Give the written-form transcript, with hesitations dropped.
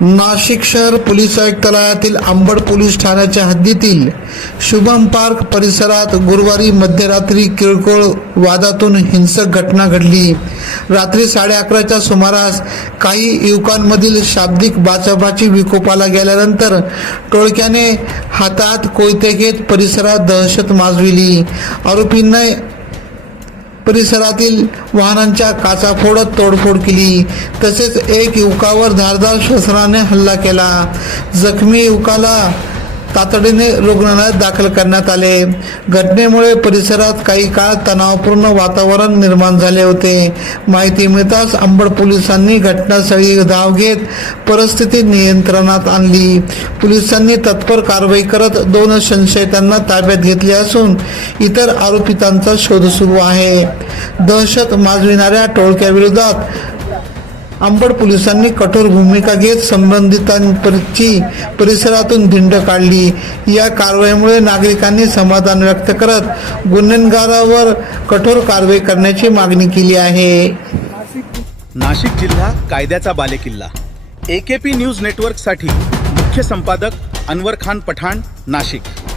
नाशिक शहर police आयुक्तालयातील Ambad police ठाण्याच्या हद्दीतील शुभम पार्क परिसरात गुरुवारी मध्यरात्री किरकोळ वादातून हिंसक घटना घडली। रात्री 11:30च्या सुमारास काही युवकांमधील शाब्दिक बाचाबाची विकोपाला गेल्यानंतर टोळक्याने हातात कोयते घेत परिसरात दहशत माजविली। आरोपींनी परिसरातील वाहनांच्या काचा फोडत तोडफोड केली, तसेच एक युवकावर धारदार शस्त्राने हल्ला केला। जखमी युवकाला तातडीने रुग्णालयात दाखल करण्यात आले। घटनेमुळे परिसरात काही काळ तणावपूर्ण वातावरण निर्माण झाले होते। माहिती मिळताच अंबड पोलिसांनी घटनास्थळी धाव घेत परिस्थिती नियंत्रणात आणली। पोलिसांनी तत्पर कारवाई करत 2 संशयितांना ताब्यात घेतले असून इतर आरोपितांचा शोध सुरू आहे। दहशत माजविणाऱ्या टोळक्याविरोधात अंबड पोलिसांनी कठोर भूमिका घेत संबंधितांची परिसरातून धिंड काढली। या कारवाईमुळे नागरिकांनी समाधान व्यक्त करत गुन्हेगारांवर कठोर कारवाई करण्याची मागणी केली आहे। नाशिक जिल्हा कायद्याचा बालेकिल्ला। AKP न्यूज नेटवर्कसाठी मुख्य संपादक अनवर खान पठाण, नाशिक।